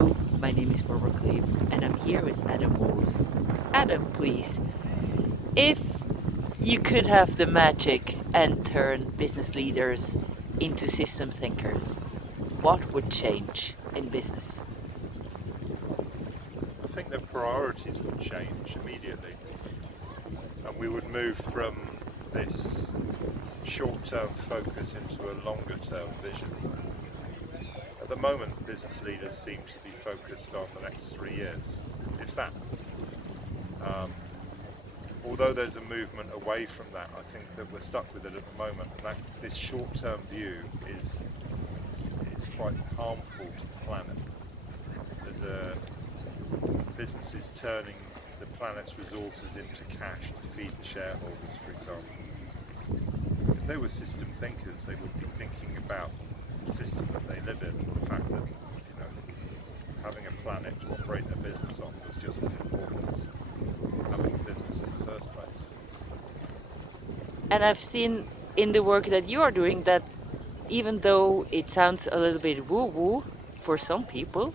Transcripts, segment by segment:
My name is Kleeb and I'm here with Adam Walls. Adam, please, if you could have the magic and turn business leaders into system thinkers, what would change in business? I think the priorities would change immediately, and we would move from this short-term focus into a longer-term vision. At the moment, business leaders seem to be focused on the next 3 years, if that. Although there's a movement away from that, I think that we're stuck with it at the moment, and that this short-term view is quite harmful to the planet. There's businesses turning the planet's resources into cash to feed the shareholders, for example. If they were system thinkers, they would be thinking about the system that they live in, and the fact that having a planet to operate their business on was just as important as having a business in the first place. And I've seen in the work that you are doing that even though it sounds a little bit woo-woo for some people,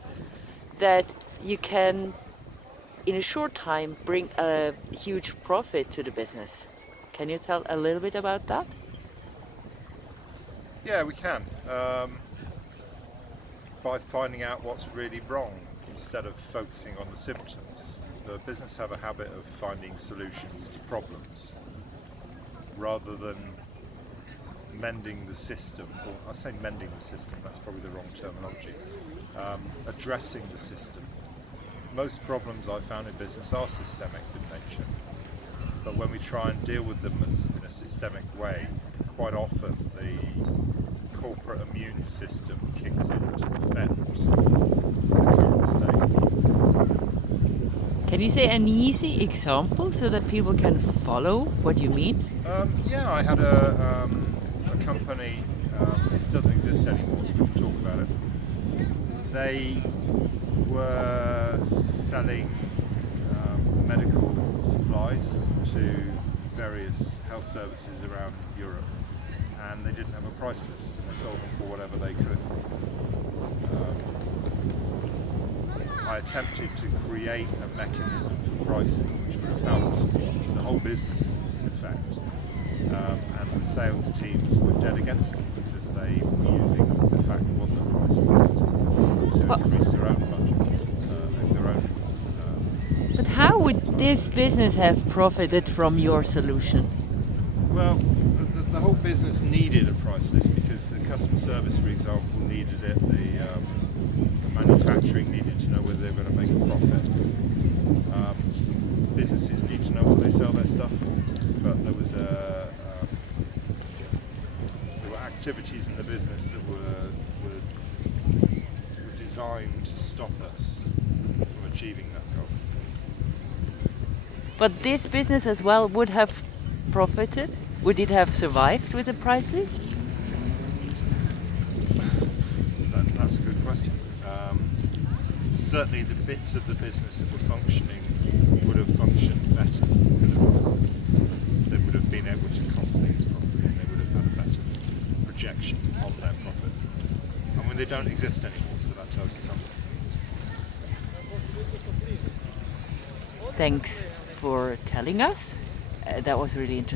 that you can in a short time bring a huge profit to the business. Can you tell a little bit about that? Yeah, we can. By finding out what's really wrong instead of focusing on the symptoms. The business have a habit of finding solutions to problems rather than mending the system. Or I say mending the system, that's probably the wrong terminology. Addressing the system. Most problems I found in business are systemic in nature, but when we try and deal with them in a systemic way, quite often the corporate immune system kicks in to defend the current state. Can you say an easy example so that people can follow what you mean? Yeah, I had a company, it doesn't exist anymore, so we can talk about it. They were selling medical supplies to various health services around Europe, and they didn't have a price list, and they sold them for whatever they could. I attempted to create a mechanism for pricing which would have helped the whole business, in fact, and the sales teams were dead against it because they were using the fact there wasn't a price list to increase their own budget, their own. But how would this business have profited from your solution? Well, the whole business needed a price list because the customer service, for example, needed it. The manufacturing needed to know whether they were going to make a profit. Businesses need to know what they sell their stuff for, but there were activities in the business that were designed to stop us from achieving that goal. But this business as well would have profited? Would it have survived with the price list? That's a good question. Certainly the bits of the business that were functioning would have functioned better with a price list. They would have been able to cost things properly, and they would have had a better projection on their profits. I mean, they don't exist anymore, so that tells you something. Thanks for telling us. That was really interesting.